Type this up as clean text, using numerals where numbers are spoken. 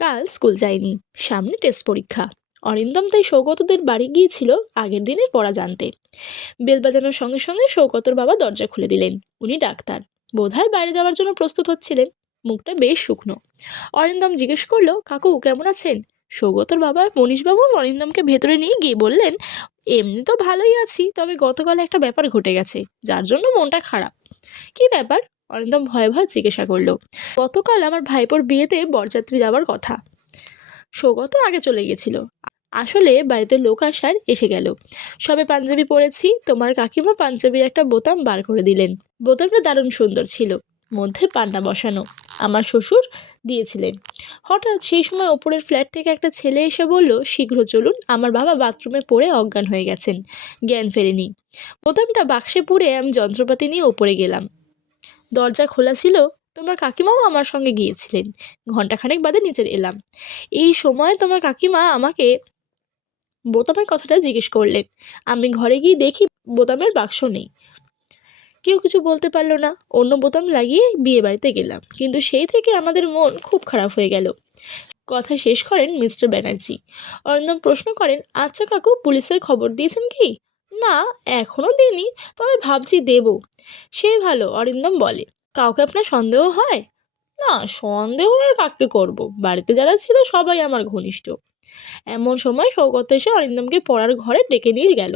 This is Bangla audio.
কাল স্কুল যায়নি, সামনে টেস্ট পরীক্ষা। অরিন্দম তাই সৌগতদের বাড়ি গিয়েছিল আগের দিনের পড়া জানতে। বেল বাজানোর সঙ্গে সঙ্গে সৌগতর বাবা দরজা খুলে দিলেন। উনি ডাক্তার, বোধহয় বাইরে যাওয়ার জন্য প্রস্তুত হচ্ছিলেন। মুখটা বেশ শুকনো। অরিন্দম জিজ্ঞেস করলো, কাকু কেমন আছেন? সৌগতর বাবা মনীশবাবু অরিন্দমকে ভেতরে নিয়ে গিয়ে বললেন, এমনি তো ভালোই আছি, তবে গতকাল একটা ব্যাপার ঘটে গেছে, যার জন্য মনটা খারাপ। কি ব্যাপার? অরিন্দম ভয়ে ভয়ে জিজ্ঞাসা করলো। গতকাল আমার ভাইপোর বিয়েতে বরযাত্রী যাওয়ার কথা। সৌগত আগে চলে গেছিল। আসলে বাড়িতে লোক আসার এসে গেল। সবে পাঞ্জাবি পরেছি, তোমার কাকিমা পাঞ্জাবির একটা বোতাম বার করে দিলেন। বোতামটা দারুণ সুন্দর ছিল, মধ্যে পান্না বসানো, আমার শ্বশুর দিয়েছিলেন। হঠাৎ সেই সময় ওপরের ফ্ল্যাট থেকে একটা ছেলে এসে বলল, শীঘ্র চলুন, আমার বাবা বাথরুমে পড়ে অজ্ঞান হয়ে গেছেন, জ্ঞান ফেরেনি। বোতামটা বাক্সে পুরে আমি যন্ত্রপাতি নিয়ে ওপরে গেলাম। দরজা খোলা ছিল। তোমার কাকিমাও আমার সঙ্গে গিয়েছিলেন। ঘণ্টাখানেক বাদে নিচে এলাম। এই সময় তোমার কাকিমা আমাকে বোতামের কথাটা জিজ্ঞেস করলেন। আমি ঘরে গিয়ে দেখি বোতামের বাক্স নেই। কেউ কিছু বলতে পারলো না। অন্য বোতাম লাগিয়ে বিয়ে বাড়িতে গেলাম, কিন্তু সেই থেকে আমাদের মন খুব খারাপ হয়ে গেল। কথা শেষ করেন মিস্টার ব্যানার্জি। অরিন্দম প্রশ্ন করেন, আচ্ছা কাকু, পুলিশের খবর দিয়েছেন কি? না, এখনও দিইনি, তবে ভাবছি দেব। সেই ভালো, অরিন্দম বলে। কাউকে আপনার সন্দেহ হয়? না, সন্দেহ আর কাকে করব, বাড়িতে যারা ছিল সবাই আমার ঘনিষ্ঠ। এমন সময় সৌগত এসে অরিন্দমকে পড়ার ঘরে ডেকে নিয়ে গেল।